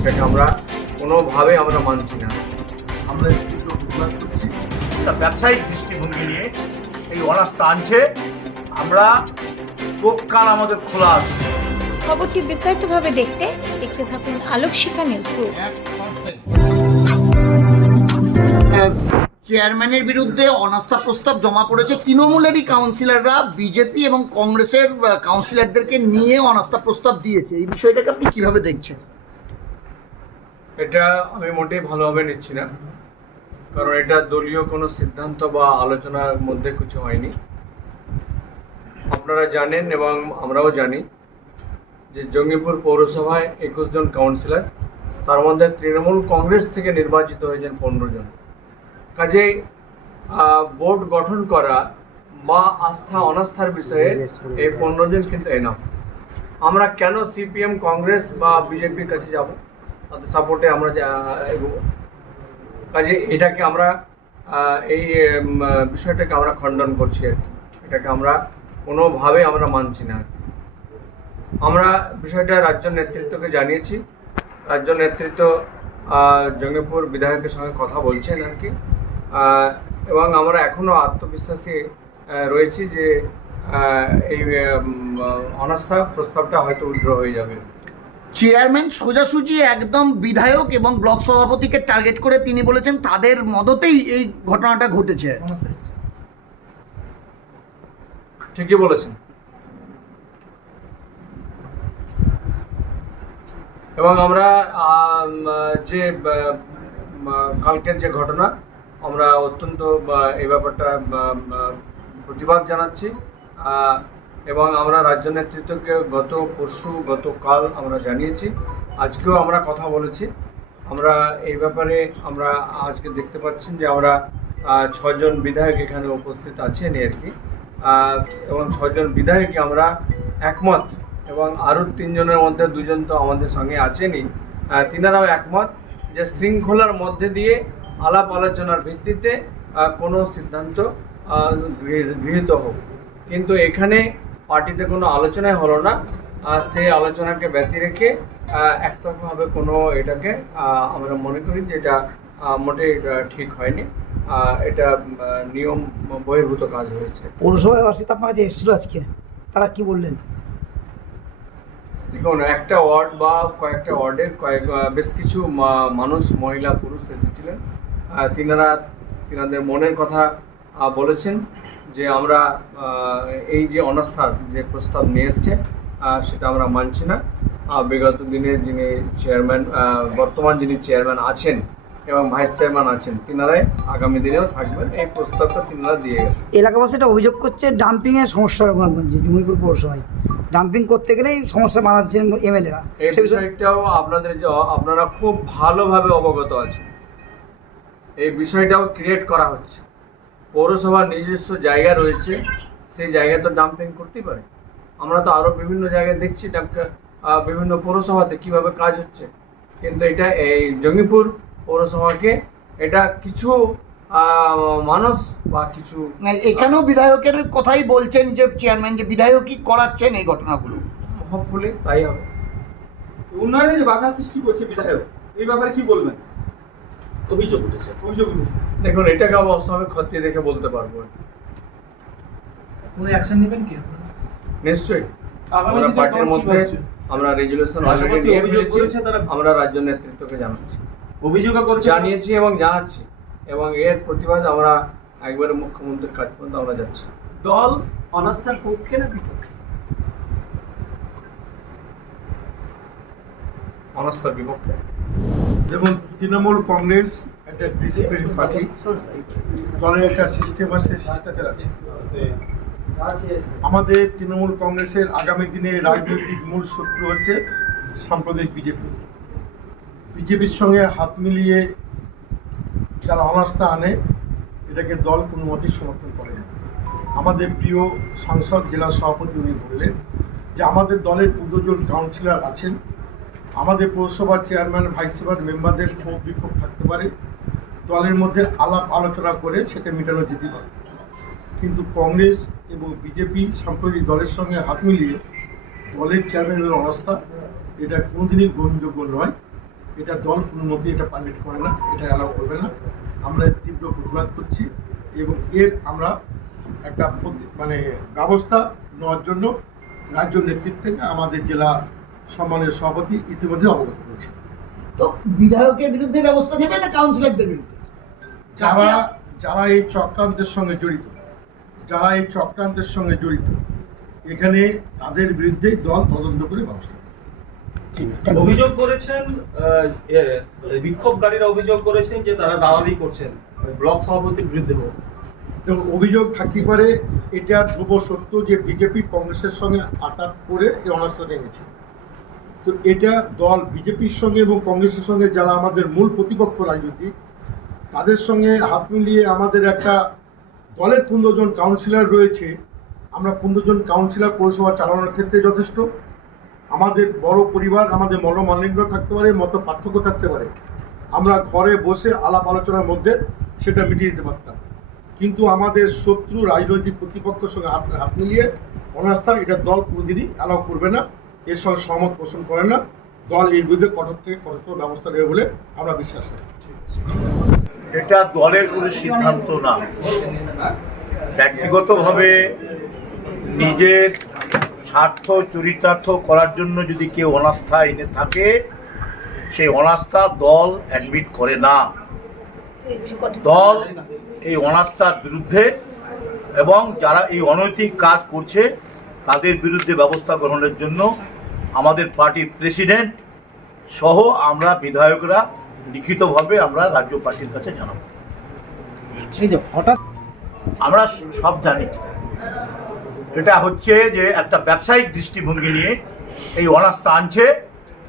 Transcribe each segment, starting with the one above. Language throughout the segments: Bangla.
এটাকে আমরা কোনোভাবে আমরা মানছি না। আমরা করছি। একটা ব্যবসায়িক দৃষ্টিভঙ্গি নিয়ে এই অনাস্থা আনছে। আমরা চোখ কান আমাদের খোলা আছে। খবরটি বিস্তারিতভাবে দেখতে দেখতে থাকুন আলোক শিখা নিউজ গ্রুপ চেয়ারম্যানের বিরুদ্ধে অনাস্থা প্রস্তাব জমা পড়েছে তৃণমূলেরই কাউন্সিলররা। বিজেপি এবং কংগ্রেসের কাউন্সিলরদেরকে নিয়ে অনাস্থা প্রস্তাব দিয়েছে। এই বিষয়টাকে আপনি কীভাবে দেখছেন? এটা আমি মোটেই ভালোভাবে নিচ্ছি না। কারণ এটা দলীয় কোনো সিদ্ধান্ত বা আলোচনার মধ্যে কিছু হয়নি। আপনারা জানেন এবং আমরাও জানি যে জঙ্গিপুর পৌরসভায় একুশ জন কাউন্সিলর, তার মধ্যে তৃণমূল কংগ্রেস থেকে নির্বাচিত হয়েছেন পনেরো জন। কাজেই বোর্ড গঠন করা বা আস্থা অনাস্থার বিষয়ে এই পনেরো জন কিন্তু এনাম আমরা কেন সিপিএম, কংগ্রেস বা বিজেপির কাছে যাব? তাদের সাপোর্টে আমরা কাজে এটাকে আমরা এই বিষয়টাকে আমরা খণ্ডন করছি আর কি। এটাকে আমরা কোনোভাবে আমরা মানছি না। আমরা বিষয়টা রাজ্য নেতৃত্বকে জানিয়েছি। রাজ্য নেতৃত্ব জঙ্গিপুর বিধায়কের সঙ্গে কথা বলছেন আর কি। এবং আমরা এখনও আত্মবিশ্বাসী রয়েছি যে এই অনাস্থা প্রস্তাবটা হয়তো উদ্র হয়ে যাবে। চেয়ারম্যান সোজাসুজি একদম বিধায়ক এবং ব্লক সভাপতিকে টার্গেট করে তিনি বলেছেন তাদের মদতেই এই ঘটনাটা ঘটেছে। ঠিকই বলেছেন। এবং আমরা আম, যে কালকের যে ঘটনা আমরা অত্যন্ত এই ব্যাপারটা প্রতিবাদ জানাচ্ছি। এবং আমরা রাজ্য নেতৃত্বকে গত পরশু, গতকাল আমরা জানিয়েছি। আজকেও আমরা কথা বলেছি। আমরা এই ব্যাপারে আমরা আজকে দেখতে পাচ্ছেন যে আমরা ছজন বিধায়ক এখানে উপস্থিত আছেন আর কি। এবং ছজন বিধায়কই আমরা একমত এবং আরও তিনজনের মধ্যে দুজন তো আমাদের সঙ্গে আছেনই। তিনারাও একমত যে শৃঙ্খলার মধ্যে দিয়ে আলাপ আলোচনার ভিত্তিতে কোনো সিদ্ধান্ত গৃহীত হোক। কিন্তু এখানে পার্টিতে কোনো আলোচনাই হলো না। সেই আলোচনাকে ব্যতি রেখে একতরফাভাবে কোনো এটাকে আমরা মনে করি যে এটা মোটেই ঠিক হয়নি। এটা নিয়ম বহির্ভূত কাজ হয়েছে। পৌরসভায় বাসী তো আপনার কাছে এসেছিল আজকে তারা কি বললেন? দেখুন একটা ওয়ার্ড বা কয়েকটা ওয়ার্ডের কয়েক বেশ কিছু মানুষ মহিলা পুরুষ এসেছিলেন। তিনারা তিনাদের মনের কথা বলেছেন। যে আমরা এই যে অনাস্থার যে প্রস্তাব নিয়ে এসছে সেটা আমরা মানছি না। বিগত দিনে যিনি চেয়ারম্যান বর্তমান যিনি চেয়ারম্যান আছেন এবং ভাইস চেয়ারম্যান আছেন তিনারাই আগামী দিনেও থাকবেন। এই প্রস্তাবটা তিনারা দিয়ে গেছেন। এলাকাবাসী একটা অভিযোগ করছে ডাম্পিং এর সমস্যা রঘুনাথগঞ্জে জমিপুর পৌরসভায়। ডাম্পিং করতে গেলেই সমস্যা বানাচ্ছেন এমএলএরা এই বিষয়টাও আপনাদের যে আপনারা খুব ভালোভাবে অবগত আছেন। এই বিষয়টাও ক্রিয়েট করা হচ্ছে। পৌরসভার নিজস্ব জায়গা রয়েছে সেই জায়গায় তো ডাম্পিং করতেই পারে আমরা তো আরও বিভিন্ন জায়গায় দেখছি বিভিন্ন পৌরসভাতে কীভাবে কাজ হচ্ছে কিন্তু এটা এই জঙ্গিপুর পৌরসভাকে এটা কিছু মানুষ বা কিছু এখানেও বিধায়কের কথাই বলছেন যে চেয়ারম্যান যে বিধায়কই করাচ্ছেন এই ঘটনাগুলো হোপফুলি তাই হবে উন্নয়নের বাধা সৃষ্টি করছে বিধায়ক এই ব্যাপারে কি বলবেন অভিযোগ উঠেছে। অভিযোগ উঠেছে। দেখুন এটাকে অবশ্যই খতিয়ে দেখে বলতে পারব। কোনো অ্যাকশন নেবেন কি নিশ্চয়ই। আমরা পার্টির মধ্যে আমরা রেজুলেশন অভিযোগ আমরা রাজ্য নেতৃত্বকে জানাচ্ছি। অভিযোগও করেছে? জানিয়েছি এবং জানাচ্ছি। এবং এর প্রতিবাদ আমরা একবারে মুখ্যমন্ত্রীর কাজ পর্যন্ত আমরা যাচ্ছি। দল অনাস্থার পক্ষে না বিপক্ষে? অনাস্থার বিপক্ষে। দেখুন, তৃণমূল কংগ্রেস একটা ডিসিপ্লিন পার্টি দলের একটা সিস্টেম আছে, শিষ্টাচার আছে। আমাদের তৃণমূল কংগ্রেসের আগামী দিনে রাজনৈতিক মূল শত্রু হচ্ছে সাম্প্রদায়িক বিজেপি। বিজেপির সঙ্গে হাত মিলিয়ে যারা অনাস্থা আনে, এটাকে দল কোনো মতেই সমর্থন করে না। আমাদের প্রিয় সাংসদ, জেলা সভাপতি উনি বললেন যে, আমাদের দলের দুজন কাউন্সিলর আছেন। আমাদের পৌরসভার চেয়ারম্যান, ভাইস চেয়ারম্যান মেম্বারদের ক্ষোভ বিক্ষোভ থাকতে পারে। দলের মধ্যে আলাপ আলোচনা করে সেটা মেটানো যেতে পারে। কিন্তু কংগ্রেস এবং বিজেপি সাম্প্রতিক দলের সঙ্গে হাত মিলিয়ে দলের চেয়ারম্যানের অবস্থা, এটা কোনোদিনই গ্রহণযোগ্য নয়। এটা দল কোনো এটা পারমিট করে না, এটা অ্যালাউ করবে না। আমরা তীব্র প্রতিবাদ করছি এবং এর আমরা একটা মানে ব্যবস্থা নেওয়ার জন্য রাজ্য নেতৃত্ব থেকে আমাদের জেলা সম্মানের সভাপতি ইতিমধ্যে অবগত করেছে তো বিধায়কের বিরুদ্ধে ব্যবস্থা নেবে না কাউন্সিলরদের বিরুদ্ধে? যারা যারা এই চক্রান্তের সঙ্গে জড়িত যারা এই চক্রান্তের সঙ্গে জড়িত এখানে তাদের বিরুদ্ধে দল তদন্ত করে ব্যবস্থা। অভিযোগ করেছেন আহ, এ, বিক্ষোভকারীরা অভিযোগ করেছেন যে তারা দালালি করছেন ওই ব্লক সভাপতির বিরুদ্ধে এবং অভিযোগ থাকতে পারে এটা ধ্রুব সত্য যে বিজেপি কংগ্রেসের সঙ্গে আঘাত করে এই অনাস্থা নেমেছে তো এটা দল বিজেপির সঙ্গে এবং কংগ্রেসের সঙ্গে যারা আমাদের মূল প্রতিপক্ষ রাজনৈতিক, তাদের সঙ্গে হাত মিলিয়ে আমাদের একটা দলের পনেরো জন কাউন্সিলর রয়েছে। আমরা পনেরো জন কাউন্সিলর পৌরসভা চালানোর ক্ষেত্রে যথেষ্ট। আমাদের বড় পরিবার, আমাদের মনোমালিন্য থাকতে পারে, মত পার্থক্য থাকতে পারে। আমরা ঘরে বসে আলাপ আলোচনার মধ্যে সেটা মিটিয়ে দিতে পারতাম। কিন্তু আমাদের শত্রু রাজনৈতিক প্রতিপক্ষের সঙ্গে হাত হাত মিলিয়ে অনাস্থা এটা দল কোনোদিনই অ্যালাউ করবে না। এর সঙ্গে সহমত পোষণ করে না। দল এর বিরুদ্ধে কঠোর থেকে কঠোর ব্যবস্থা নেবে বলে আমরা বিশ্বাস করি। এটা দলের কোনো সিদ্ধান্ত না। ব্যক্তিগতভাবে নিজের স্বার্থ, চরিতার্থ করার জন্য যদি কেউ অনাস্থা এনে থাকে, সেই অনাস্থা দল অ্যাডমিট করে না। দল এই অনাস্থার বিরুদ্ধে এবং যারা এই অনৈতিক কাজ করছে, তাদের বিরুদ্ধে ব্যবস্থা গ্রহণের জন্য আমাদের পার্টির প্রেসিডেন্ট সহ আমরা বিধায়করা লিখিতভাবে আমরা রাজ্য পার্টির কাছে জানাব। হঠাৎ আমরা সব জানি। এটা হচ্ছে যে একটা ব্যবসায়িক দৃষ্টিভঙ্গি নিয়ে এই অনাস্থা আনছে।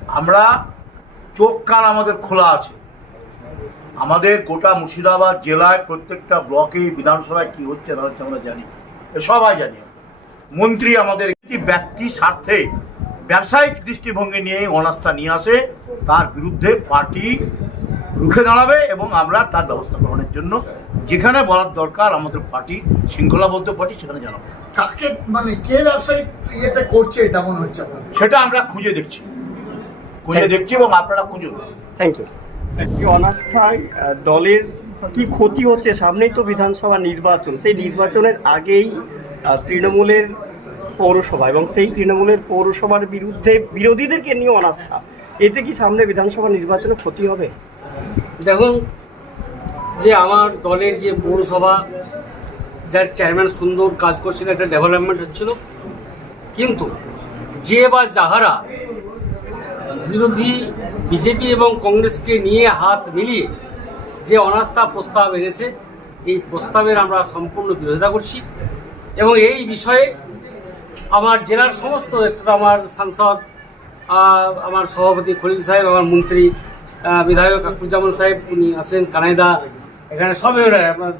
আমরা চোখ কান আমাদের খোলা আছে। আমাদের গোটা মুর্শিদাবাদ জেলায় প্রত্যেকটা ব্লকে বিধানসভায় কি হচ্ছে না হচ্ছে আমরা জানি সবাই জানি মন্ত্রী আমাদের একটি ব্যক্তি স্বার্থে ব্যবসায়িক দৃষ্টিভঙ্গি নিয়ে অনাস্থা নিয়ে আসে তার বিরুদ্ধে পার্টি রুখে দাঁড়াবে এবং আমরা তার ব্যবস্থা গ্রহণের জন্য যেখানে বলার দরকার আমাদের পার্টি শৃঙ্খলাবদ্ধ পার্টি সেখানে জানাব। কাকে মানে কে ব্যবসায়িক ইয়েতে করছে এটা মনে হচ্ছে আপনাদের? সেটা আমরা খুঁজে দেখছি। খুঁজে দেখছি এবং আপনারা খুঁজুন। থ্যাংক ইউ অনাস্থায় দলের কি ক্ষতি হচ্ছে? সামনেই তো বিধানসভা নির্বাচন। সেই নির্বাচনের আগেই তৃণমূলের পৌরসভা এবং সেই তৃণমূলের পৌরসভার বিরুদ্ধে বিরোধীদেরকে নিয়ে অনাস্থা। এতে কি সামনে বিধানসভা নির্বাচনে ক্ষতি হবে? দেখুন, যে আমার দলের যে পৌরসভা, যার চেয়ারম্যান সুন্দর কাজ করছিল একটা ডেভেলপমেন্ট হচ্ছিল। কিন্তু যে বা যাহারা বিরোধী বিজেপি এবং কংগ্রেসকে নিয়ে হাত মিলিয়ে যে অনাস্থা প্রস্তাব এনেছে, এই প্রস্তাবের আমরা সম্পূর্ণ বিরোধিতা করছি এবং এই বিষয়ে আমার জেলার সমস্ত আমার সাংসদ আমার সভাপতি খলিল সাহেব আমার মন্ত্রী বিধায়ক আকুরুজ্জামান সাহেব উনি আছেন কানাইদা এখানে সব এরা, আপনার,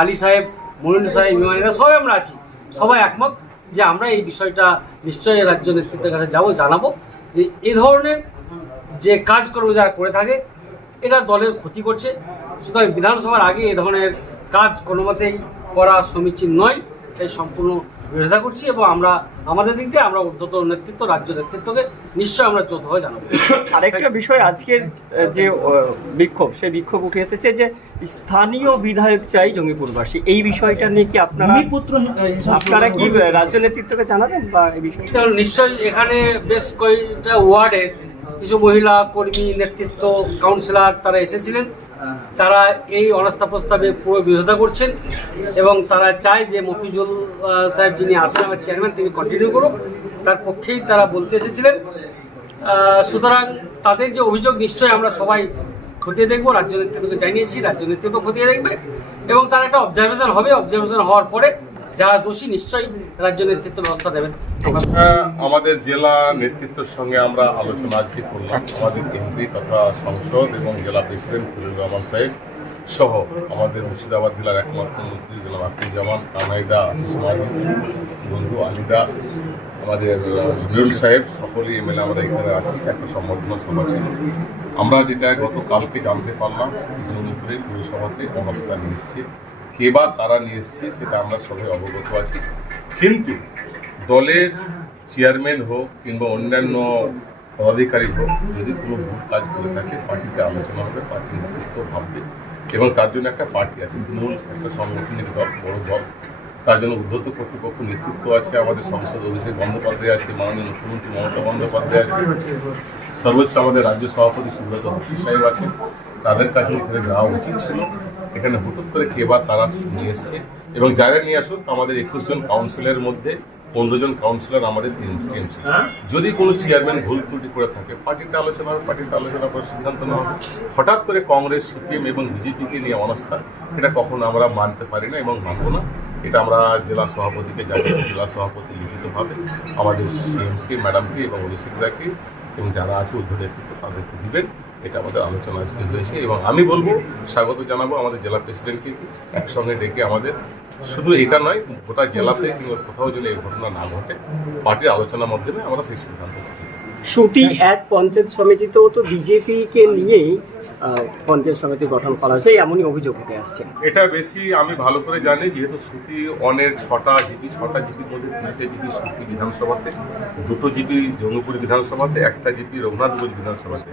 আলী সাহেব মনির সাহেব ইমানিরা সবাই আমরা আছি। সবাই একমত যে আমরা এই বিষয়টা নিশ্চয়ই রাজ্য নেতৃত্বের কাছে যাব জানাব যে এ ধরনের যে কাজকর্ম যারা করে থাকে এটা দলের ক্ষতি করছে। সুতরাং বিধানসভার আগে এ ধরনের কাজ কোনো মতেই করা সমীচীন নয়। তাই সম্পূর্ণ বিরোধিতা করছি এবং আমরা আমাদের দিক দিয়ে আমরা ঊর্ধ্বতন নেতৃত্ব রাজ্য নেতৃত্বকে নিশ্চয়ই আমরা যৌথভাবে জানাব। আরেকটা বিষয় আজকের যে বিক্ষোভ সেই বিক্ষোভ উঠে এসেছে যে স্থানীয় বিধায়ক চাই জঙ্গিপুরবাসী। এই বিষয়টা নিয়ে কি আপনারা আপনারা কি রাজ্য নেতৃত্বকে জানাবেন বা এই বিষয়টা নিশ্চয়ই এখানে বেশ কয়েকটা ওয়ার্ডের কিছু মহিলা কর্মী, নেতৃত্ব কাউন্সিলর তারা এসেছিলেন। তারা এই অনাস্থা প্রস্তাবে পুরো বিরোধিতা করছেন এবং তারা চায় যে মফিজুল সাহেব যিনি আছেন, আমার চেয়ারম্যান তিনি কন্টিনিউ করুক। তার পক্ষেই তারা বলতে এসেছিলেন। সুতরাং তাদের যে অভিযোগ, নিশ্চয়ই আমরা সবাই খতিয়ে দেখব, রাজ্য নেতৃত্বকে জানিয়েছি, রাজ্য নেতৃত্ব খতিয়ে দেখবে। এবং তার একটা অবজারভেশন হবে। অবজারভেশন হওয়ার পরে যারা দোষী নিশ্চয়ই রাজ্য নেতৃত্ব ব্যবস্থা দেবেন আমাদের জেলা নেতৃত্বের সঙ্গে আমরা আলোচনা আজকে করলাম। আমাদের এমপি তথা সংসদ এবং জেলা প্রেসিডেন্ট ফিরুল রহমান সাহেব সহ আমাদের মুর্শিদাবাদ জেলার একমাত্র মন্ত্রী জেলা জামান, কানাইদা, আশিস মাঝি বন্ধু আলিদা, আমাদের নুরুল সাহেব, সকলেই এমএলএ আমরা এখানে আছি। একটা সম্বর্ধনা সভা ছিল। আমরা যেটা গতকালকে জানতে পারলাম জঙ্গিপুরে পৌরসভাতে অবস্থা নিয়ে এসছে। কে বা কারা নিয়ে এসছে সেটা আমরা সবাই অবগত আছি। কিন্তু দলের চেয়ারম্যান হোক কিংবা অন্যান্য পদাধিকারী হোক, যদি কোনো ভুল কাজ করে থাকে পার্টিতে আলোচনা হবে পার্টির নেতৃত্ব ভাববে এবং তার জন্য একটা পার্টি আছে, মূল একটা সাংগঠনিক দল, বড় দল। তার জন্য উদ্ধত কর্তৃপক্ষ নেতৃত্ব আছে, আমাদের সংসদ অভিষেক বন্দ্যোপাধ্যায় আছে, মাননীয় মুখ্যমন্ত্রী মমতা বন্দ্যোপাধ্যায় আছে। সর্বোচ্চ আমাদের রাজ্য সভাপতি সুব্রত সাহেব আছে, তাদের কাছে এখানে যাওয়া উচিত ছিল। এখানে হঠাৎ করে কে বা তারা নিয়ে এসছে। এবং যারা নিয়ে আসুক আমাদের একুশ জন কাউন্সিলের মধ্যে পনেরো জন কাউন্সিলর আমাদের টিএমসি যদি কোনো চেয়ারম্যান ভুল ত্রুটি করে থাকে পার্টিতে আলোচনা হবে পার্টিতে আলোচনা করে সিদ্ধান্ত নেওয়া হবে। হঠাৎ করে কংগ্রেস সিপিএম এবং বিজেপিকে নিয়ে অনাস্থা এটা কখনো আমরা মানতে পারি না এবং মানব না। এটা আমরা জেলা সভাপতিকে জানিয়েছি। জেলা সভাপতি লিখিতভাবে আমাদের সিএমকে ম্যাডামকে এবং অভিষেকদাকে এবং যারা আছে উদ্ধ নেতৃত্ব তাদেরকে দিবেন। এটা আমাদের আলোচনা আজকে হয়েছে এবং আমি বলব স্বাগত জানাব আমাদের জেলা প্রেসিডেন্টকে একসঙ্গে ডেকে আমাদের। শুধু এটা নয় গোটা জেলাতে কিংবা কোথাও যেন এই ঘটনা না ঘটে পার্টির আলোচনার মাধ্যমে আমরা সেই সিদ্ধান্ত সুতি এক পঞ্চায়েত সমিতিতেও তো বিজেপিকে নিয়েই পঞ্চায়েত সমিতি গঠন করা হয়েছে এমনই অভিযোগ উঠে আসছে। এটা বেশি আমি ভালো করে জানি যেহেতু সুতি অনের ছটা জিপি ছটা জিপির মধ্যে তিনটে জিপি সুতি বিধানসভাতে দুটো জিপি জঙ্গিপুর বিধানসভাতে একটা জিপি রঘুনাথগঞ্জ বিধানসভাতে।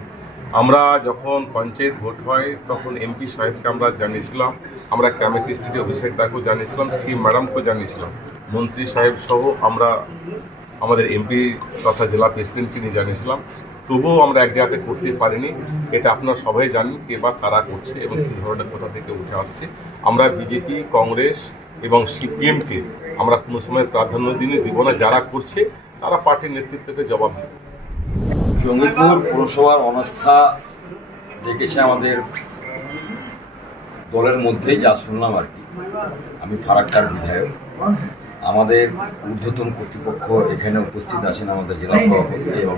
আমরা যখন পঞ্চায়েত ভোট হয়, তখন এমপি সাহেবকে আমরা জানিয়েছিলাম। আমরা ক্যামেটি স্টেটে অভিষেক দাকেও জানিয়েছিলাম সি ম্যাডামকেও জানিয়েছিলাম। মন্ত্রী সাহেব সহ আমরা আমাদের এমপি তথা জেলা প্রেসিডেন্টকে নিয়ে জানিয়েছিলাম। তবুও আমরা এক জায়গাতে করতে পারিনি। এটা আপনারা সবাই জানেন কে বা কারা করছে এবং কী ধরনের কোথা থেকে উঠে আসছে। আমরা বিজেপি, কংগ্রেস এবং সিপিএমকে আমরা কোনো সময় প্রাধান্য দিনে দিব না। যারা করছে, তারা পার্টির নেতৃত্বকে জবাব দেবে। জঙ্গিপুর পৌরসভার অনাস্থা ডেকেছে আমাদের দলের মধ্যেই যা শুনলাম আর কি। আমি ফারাক্কার বিধায়ক। আমাদের ঊর্ধ্বতন কর্তৃপক্ষ এখানে উপস্থিত আছেন আমাদের জেলা সভাপতি এবং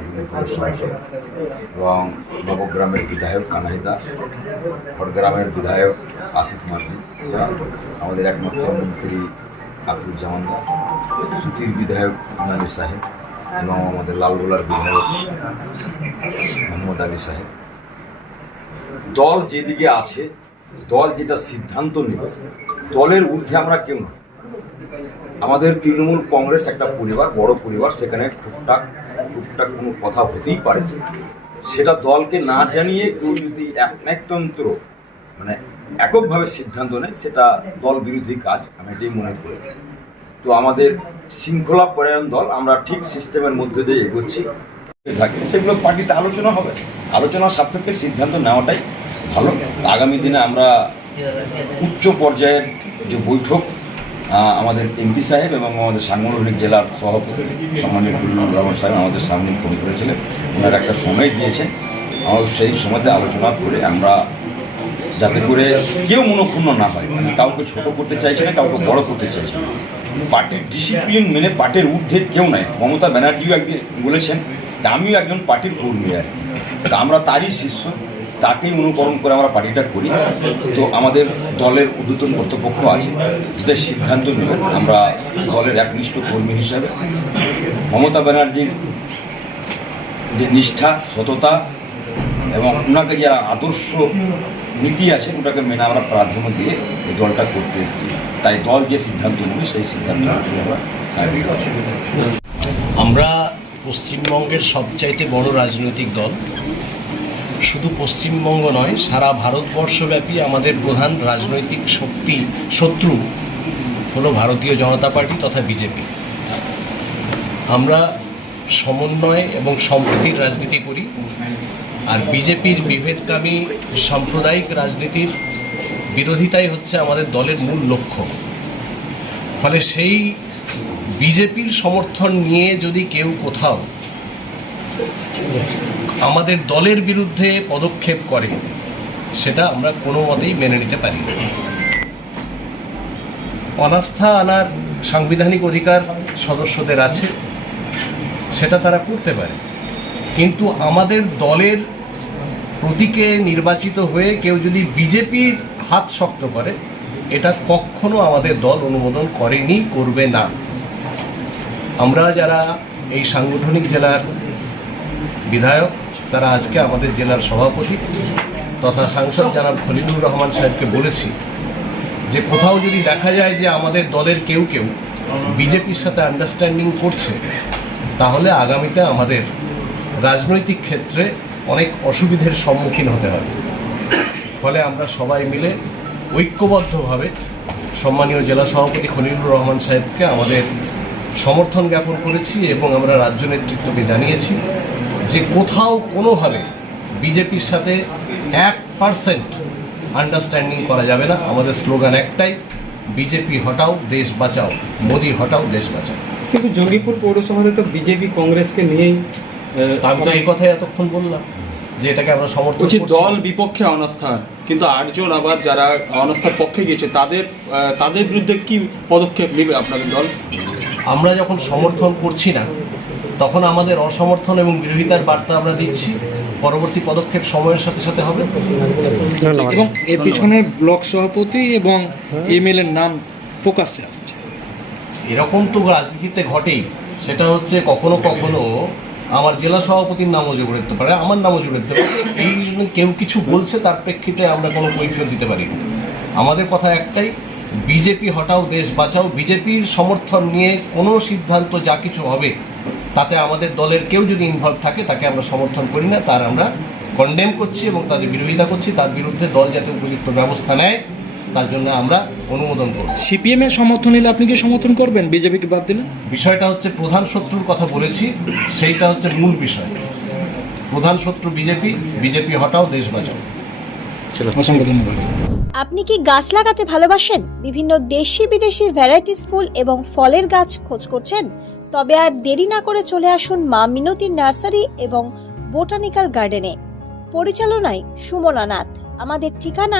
এবং নবগ্রামের বিধায়ক কানাহিদা খড়গ্রামের বিধায়ক আশিস মার্জি আমাদের একমাত্র মন্ত্রী আকুরুজ্জামান দা সুতির বিধায়ক ইমানুল সাহেব এবং আমাদের লালগোলার বিধায়ক মোহাম্মদ আলী সাহেব। দল যেদিকে আছে, দল যেটা সিদ্ধান্ত নেবে, দলের ঊর্ধ্বে আমরা কেউ না। আমাদের তৃণমূল কংগ্রেস একটা পরিবার, বড় পরিবার, সেখানে টুকটাক টুকটাক কোনো কথা হতেই পারে। সেটা দলকে না জানিয়ে কেউ যদি এক একতন্ত্র মানে এককভাবে সিদ্ধান্ত নেয়, সেটা দল বিরোধী কাজ, আমি এটাই মনে করি। তো আমাদের শৃঙ্খলা পরায়ণ দল, আমরা ঠিক সিস্টেমের মধ্যে দিয়ে এগোচ্ছি। থাকে। সেগুলো পার্টিতে আলোচনা হবে। আলোচনা সাপেক্ষে সিদ্ধান্ত নেওয়াটাই ভালো। আগামী দিনে আমরা উচ্চ পর্যায়ের যে বৈঠক আমাদের এমপি সাহেব এবং আমাদের সাংগঠনিক জেলার সভাপতি সম্মানীয় টুল্লুর রহমান সাহেব আমাদের সামনে ফোন করেছিলেন। ওনারা একটা সময় দিয়েছেন। আমরা সেই সময়তে আলোচনা করে আমরা যাতে করে কেউ মনোক্ষুণ্ণ না হয়। মানে কাউকে ছোট করতে চাইছে না, কাউকে বড় করতে চাইছে না। পার্টির ডিসিপ্লিন মেনে পার্টির ঊর্ধ্বে কেউ নাই। মমতা ব্যানার্জিও একদিন বলেছেন আমিও একজন পার্টির কর্মী আর তা আমরা তারই শিষ্য। তাকেই অনুকরণ করে আমরা পার্টিটা করি। তো আমাদের দলের ঊর্ধ্বতন কর্তৃপক্ষ আছে। যেটা সিদ্ধান্ত নেবেন আমরা দলের একনিষ্ঠ কর্মী হিসাবে। মমতা ব্যানার্জির যে নিষ্ঠা, সততা এবং ওনাকে যারা আদর্শ নীতি আছে ওটাকে মেনে আমরা প্রাধান্য দিয়ে এই দলটা করতে এসেছি। তাই দল যে সিদ্ধান্ত নেবে, সেই সিদ্ধান্ত আমরা পশ্চিমবঙ্গের সবচাইতে বড় রাজনৈতিক দল। শুধু পশ্চিমবঙ্গ নয়, সারা ভারতবর্ষব্যাপী আমাদের প্রধান রাজনৈতিক শক্তি, শত্রু হলো ভারতীয় জনতা পার্টি তথা বিজেপি। আমরা সমন্বয় এবং সম্প্রীতির রাজনীতি করি। আর বিজেপির বিভেদকামী সাম্প্রদায়িক রাজনীতির বিরোধিতাই হচ্ছে আমাদের দলের মূল লক্ষ্য। ফলে সেই বিজেপির সমর্থন নিয়ে যদি কেউ কোথাও আমাদের দলের বিরুদ্ধে পদক্ষেপ করে, সেটা আমরা কোনো মতেই মেনে নিতে পারি না। অনাস্থা আনার সাংবিধানিক অধিকার সদস্যদের আছে, সেটা তারা করতে পারে। কিন্তু আমাদের দলের প্রতীকে নির্বাচিত হয়ে কেউ যদি বিজেপির হাত শক্ত করে, এটা কখনো আমাদের দল অনুমোদন করেনি, করবে না। আমরা যারা এই সাংগঠনিক জেলার বিধায়ক, তারা আজকে আমাদের জেলার সভাপতি তথা সাংসদ জনাব খলিলুর রহমান সাহেবকে বলেছি যে কোথাও যদি দেখা যায় যে আমাদের দলের কেউ কেউ বিজেপির সাথে আন্ডারস্ট্যান্ডিং করছে, তাহলে আগামীতে আমাদের রাজনৈতিক ক্ষেত্রে অনেক অসুবিধের সম্মুখীন হতে হবে। ফলে আমরা সবাই মিলে ঐক্যবদ্ধভাবে সম্মানীয় জেলা সভাপতি খলিলুর রহমান সাহেবকে আমাদের সমর্থন জ্ঞাপন করেছি এবং আমরা রাজ্য নেতৃত্বকে জানিয়েছি যে কোথাও কোনোভাবে বিজেপির সাথে এক পার্সেন্ট আন্ডারস্ট্যান্ডিং করা যাবে না। আমাদের স্লোগান একটাই বিজেপি হটাও দেশ বাঁচাও মোদি হটাও দেশ বাঁচাও। কিন্তু জঙ্গিপুর পৌরসভাতে তো বিজেপি কংগ্রেসকে নিয়েই আমি তো এই কথাই এতক্ষণ বললাম। যে এটাকে আমরা সমর্থন করছি। দল বিপক্ষে অনাস্থার কিন্তু আটজন আবার যারা অনাস্থার পক্ষে গিয়েছে তাদের তাদের বিরুদ্ধে কি পদক্ষেপ নেবে আপনাদের দল? আমরা যখন সমর্থন করছি না তখন আমাদের অসমর্থন এবং বিরোধিতার বার্তা আমরা দিচ্ছি। পরবর্তী পদক্ষেপ সময়ের সাথে সাথে হবে। এবং এর পিছনে ব্লক সভাপতি এবং এমএলএ এর নাম প্রকাশ্যে আসছে। এরকম তো রাজনীতিতে ঘটেই। সেটা হচ্ছে কখনো কখনো আমার জেলা সভাপতির নামও জুড়ে দিতে পারে, আমার নামও জুড়ে দিতে পারে। এই জন্য কেউ কিছু বলছে, তার প্রেক্ষিতে আমরা কোনো কৈফিয়ত দিতে পারি আমাদের কথা একটাই, বিজেপি হটাও, দেশ বাঁচাও। বিজেপির সমর্থন নিয়ে কোনো সিদ্ধান্ত যা কিছু হবে, তাতে আমাদের দলের কেউ যদি ইনভলভ থাকে, তাকে আমরা সমর্থন করি না। তার আমরা কন্ডেম করছি এবং তাদের বিরোধিতা করছি। তার বিরুদ্ধে দল যাতে উপযুক্ত ব্যবস্থা নেয় তার জন্য আমরা অনুমোদন করব। সিপিএম এর সমর্থন নিলে আপনি কি সমর্থন করবেন? বিজেপিকে বাদ দিলে? বিষয়টা হচ্ছে প্রধান শত্রুর কথা বলেছি সেইটা হচ্ছে মূল বিষয়। প্রধান শত্রু বিজেপি বিজেপি হটাও দেশ বাঁচাও। অসংখ্য ধন্যবাদ। আপনি কি গাছ লাগাতে ভালোবাসেন? বিভিন্ন দেশি বিদেশি ভ্যারাইটিস ফুল এবং ফলের গাছ খোঁজ করছেন? তবে আর দেরি না করে চলে আসুন মা মিনতি নার্সারি এবং বোটানিক্যাল গার্ডেনে। পরিচালনায় সুমনা নাথ। আমাদের ঠিকানা